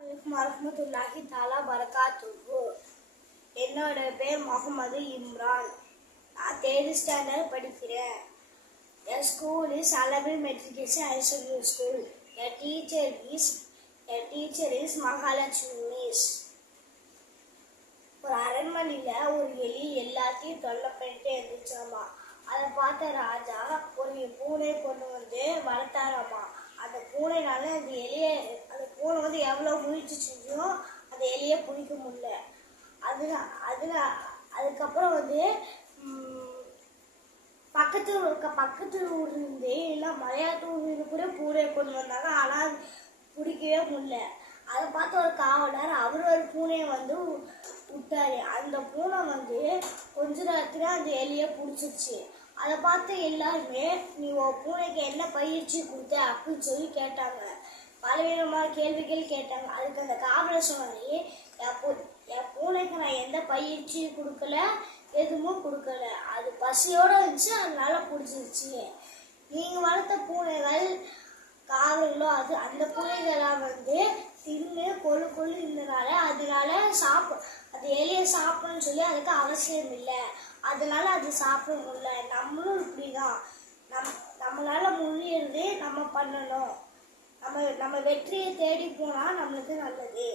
வரமத்துல்லாஹி தாலா பரகாத்துஹு. என்னோட பேர் முகமது இம்ரான். நான் தேர்ட் ஸ்டாண்டர்ட் படிக்கிறேன். என் ஸ்கூல் இஸ் அலபி மெட்ரிகேஷன் ஹைஸ்கூல் ஸ்கூல் என் டீச்சர் இஸ் என் டீச்சர் இஸ் மகாலட்சுமி மிஸ் ஒரு அரண்மனையில் ஒரு எலி எல்லாத்தையும் தொல்லை பண்ணிட்டே இருந்துச்சாமா. அதை பார்த்த ராஜா ஒரு பூனை கொண்டு வந்து வளர்த்தாராமா. அந்த பூனைனால அந்த எலியை எவ்வளோ முயற்சி செஞ்சும் அந்த எலியை பிடிக்க முடியல. அதில் அதில் அதுக்கப்புறம் வந்து பக்கத்து இருக்க பக்கத்து ஊர்ல இருந்து எல்லாம் மலையாட்டு ஊர்ல கூட பூனை கொண்டு வந்தாங்க. ஆனால் அது பிடிக்கவே முடியல. அதை பார்த்து ஒரு காவலர் அவர் ஒரு பூனையை வந்து விட்டாரு. அந்த பூனை வந்து கொஞ்ச நேரத்துல அந்த எலியை பிடிச்சிருச்சு. அதை பார்த்து எல்லாருமே நீ உன் பூனைக்கு என்ன பயிற்சி கொடுத்த? அப்படின்னு சொல்லி கேட்டாங்க. பலவிதமான கேள்விகள் கேட்டாங்க. அதுக்கு அந்த காவலர் சொன்னாரு என் பூ- என் பூனைக்கு நான் எந்த பயிற்சியும் கொடுக்கல எதுவும் கொடுக்கல. அது பசியோடு இருந்துச்சு அதனால பிடிச்சிருச்சு நீங்கள் வளர்த்த பூனைகள் காவலோ அது அந்த பூனைகளாக வந்து தின்னு கொழு கொழு இருந்தனால அதனால சாப்பிட அது எளிய சாப்பிடணும்னு சொல்லி அதுக்கு அவசியம் இல்லை. அதனால அது சாப்பிட முடியல. நம்மளும் இப்படி தான் நம் நம்மளால முடியறது நம்ம பண்ணணும். நம்ம நம்ம வெற்றியை தேடி போனால் நம்மளுக்கு நல்லது.